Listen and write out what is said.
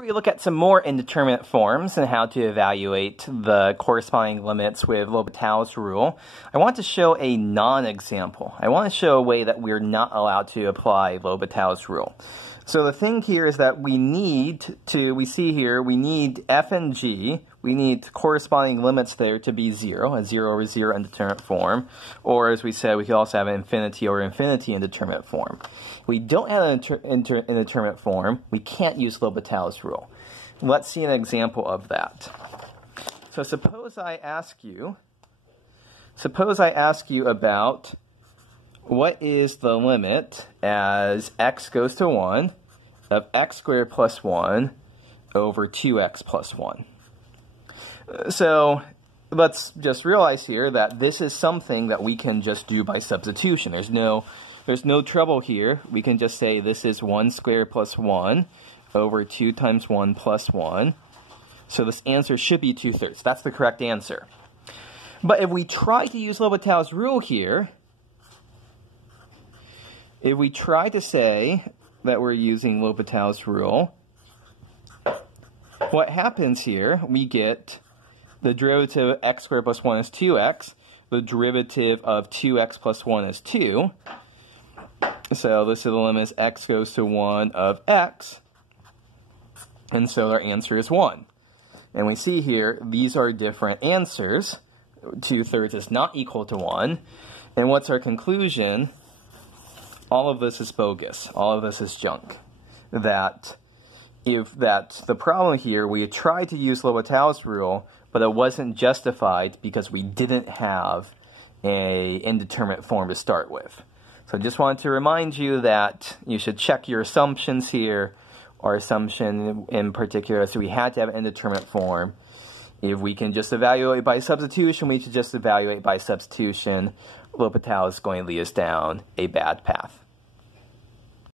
We look at some more indeterminate forms and how to evaluate the corresponding limits with L'Hopital's rule. I want to show a non-example. I want to show a way that we're not allowed to apply L'Hopital's rule. So the thing here is that we need f and g, we need corresponding limits there to be 0, a 0 over 0 indeterminate form, or as we said, we could also have an infinity over infinity indeterminate form. If we don't have an indeterminate form, we can't use L'Hopital's rule. Let's see an example of that. So suppose I ask you about what is the limit as x goes to 1 of x squared plus 1 over 2x plus 1. So let's just realize here that this is something that we can just do by substitution. There's no trouble here. We can just say this is 1 squared plus 1 over 2 times 1 plus 1. So this answer should be 2/3. That's the correct answer. But if we try to use L'Hopital's rule here, if we try to say that we're using L'Hopital's rule, what happens here, we get the derivative of x squared plus 1 is 2x. The derivative of 2x plus 1 is 2. So this is the limit as x goes to 1 of x. And so our answer is 1. And we see here, these are different answers. 2/3 is not equal to 1. And what's our conclusion? All of this is bogus. All of this is junk. That's the problem here. We tried to use L'Hopital's rule, but it wasn't justified because we didn't have an indeterminate form to start with. So I just wanted to remind you that you should check your assumptions here. Our assumption in particular is we had to have an indeterminate form. If we can just evaluate by substitution, we should just evaluate by substitution. L'Hopital is going to lead us down a bad path.